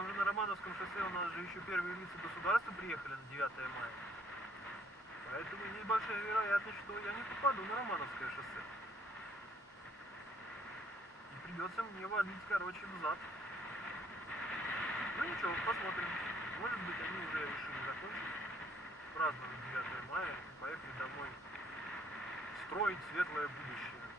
Там же на Романовском шоссе у нас же еще первые лица государства приехали на 9 мая. Поэтому есть большая вероятность, что я не попаду на Романовское шоссе. И придется мне валить, короче, взад. Ну ничего, посмотрим. Может быть, они уже решили закончить праздновать 9 мая и поехали домой строить светлое будущее.